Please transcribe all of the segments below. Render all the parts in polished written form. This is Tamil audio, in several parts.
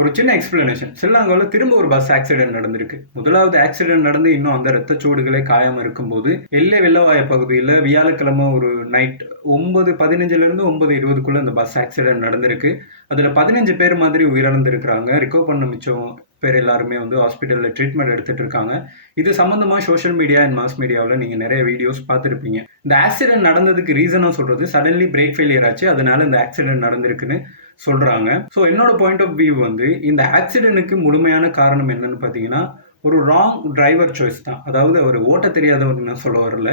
ஒரு சின்ன எக்ஸ்பிளனேஷன். சில்லாங்கூர்ல திரும்ப ஒரு பஸ் ஆக்சிடென்ட் நடந்திருக்கு. முதலாவது ஆக்சிடென்ட் நடந்து இன்னும் அந்த ரத்தச்சூடுகளே காயாம இருக்கும்போது, எல்லை வெள்ளவாய பகுதியில வியாழக்கிழமை ஒரு நைட் 9:15லிருந்து 9:20க்குள்ள அந்த பஸ் ஆக்சிடென்ட் நடந்திருக்கு. அதுல 15 பேர் மாதிரி உயிரிழந்திருக்கிறாங்க. ரிகவர் பண்ண மிச்சம் பேர் எல்லாருமே வந்து ஹாஸ்பிட்டல்ல ட்ரீட்மெண்ட் எடுத்துட்டு இருக்காங்க. இது சம்பந்தமா சோஷியல் மீடியா அண்ட் மாஸ் மீடியாவில் நீங்க நிறைய வீடியோஸ் பார்த்துருப்பீங்க. இந்த ஆக்சிடென்ட் நடந்ததுக்கு ரீசனும் சொல்றது சடன்லி பிரேக் ஃபெயிலியர் ஆச்சு, அதனால இந்த ஆக்சிடென்ட் நடந்திருக்குன்னு சொல்றாங்க. ஸோ என்னோட பாயிண்ட் ஆஃப் வியூ வந்து இந்த ஆக்சிடென்ட்டுக்கு முழுமையான காரணம் என்னன்னு பார்த்தீங்கன்னா, ஒரு ராங் டிரைவர் சாய்ஸ் தான். அதாவது அவர் ஓட்ட தெரியாதவர்னு நான் சொல்ல வரல.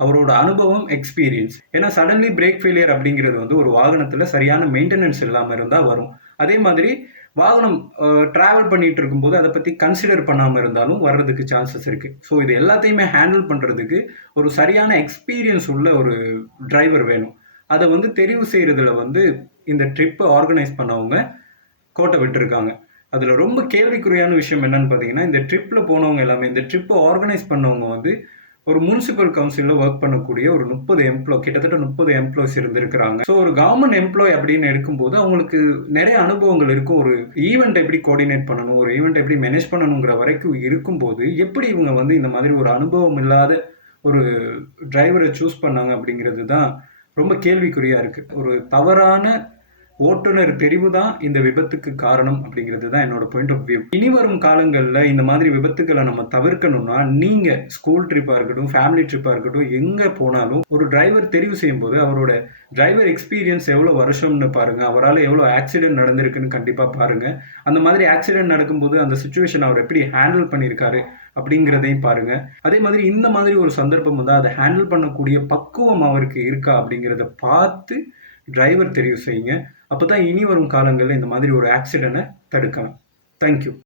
அவரோட அனுபவம், எக்ஸ்பீரியன்ஸ். ஏன்னா சடன்லி பிரேக் ஃபெயிலியர் அப்படிங்கிறது வந்து ஒரு வாகனத்துல சரியான மெயின்டெனன்ஸ் இல்லாம இருந்தா வரும். அதே மாதிரி வாகனம் டிராவல் பண்ணிட்டு இருக்கும்போது அதை பத்தி கன்சிடர் பண்ணாம இருந்தாலும் வர்றதுக்கு சான்சஸ் இருக்கு. ஸோ இது எல்லாத்தையுமே ஹேண்டில் பண்றதுக்கு ஒரு சரியான எக்ஸ்பீரியன்ஸ் உள்ள ஒரு டிரைவர் வேணும். அதை வந்து தெரிவு செய்யறதுல வந்து இந்த ட்ரிப்பை ஆர்கனைஸ் பண்ணவங்க கோட்டை விட்டுருக்காங்க. அதுல ரொம்ப கேள்விக்குறியான விஷயம் என்னன்னு பார்த்தீங்கன்னா, இந்த ட்ரிப்ல போனவங்க எல்லாமே, இந்த ட்ரிப்பை ஆர்கனைஸ் பண்ணவங்க வந்து ஒரு முனிசிபல் கவுன்சிலில் ஒர்க் பண்ணக்கூடிய ஒரு 30 எம்ப்ளாய், கிட்டத்தட்ட 30 எம்ப்ளாய்ஸ் இருந்திருக்கிறாங்க. ஸோ ஒரு கவர்மெண்ட் எம்ப்ளாய் அப்படின்னு எடுக்கும்போது அவங்களுக்கு நிறைய அனுபவங்கள் இருக்கும். ஒரு ஈவெண்ட் எப்படி கோஆர்டினேட் பண்ணணும், ஒரு ஈவெண்ட் எப்படி மேனேஜ் பண்ணணுங்கிற வரைக்கும் இருக்கும்போது எப்படி இவங்க வந்து இந்த மாதிரி ஒரு அனுபவம் இல்லாத ஒரு டிரைவரை சூஸ் பண்ணாங்க அப்படிங்கிறது தான் ரொம்ப கேள்விக்குறியா இருக்கு. ஒரு தவறான ஓட்டுநர் தெரிவு தான் இந்த விபத்துக்கு காரணம் அப்படிங்கிறது தான் என்னோட பாயிண்ட் ஆஃப் வியூ. இனி வரும் காலங்களில் இந்த மாதிரி விபத்துக்களை நம்ம தவிர்க்கணும்னா, நீங்க ஸ்கூல் ட்ரிப்பா இருக்கட்டும், ஃபேமிலி ட்ரிப்பா இருக்கட்டும், எங்க போனாலும் ஒரு டிரைவர் தெரிவு செய்யும் போது அவரோட டிரைவர் எக்ஸ்பீரியன்ஸ் எவ்வளவு வருஷம்னு பாருங்க, அவரால் எவ்வளவு ஆக்சிடென்ட் நடந்திருக்குன்னு கண்டிப்பா பாருங்க. அந்த மாதிரி ஆக்சிடென்ட் நடக்கும்போது அந்த சுச்சுவேஷன் அவர் எப்படி ஹேண்டில் பண்ணியிருக்காரு அப்படிங்கிறதையும் பாருங்க. அதே மாதிரி இந்த மாதிரி ஒரு சந்தர்ப்பம் வந்து அதை ஹேண்டில் பண்ணக்கூடிய பக்குவம் அவருக்கு இருக்கா அப்படிங்கிறத பார்த்து டிரைவர் தெரிவு செய்யுங்க. அப்போ தான் இனி வரும் காலங்களில் இந்த மாதிரி ஒரு ஆக்சிடென்ட்டை தடுக்கலாம். தேங்க்யூ.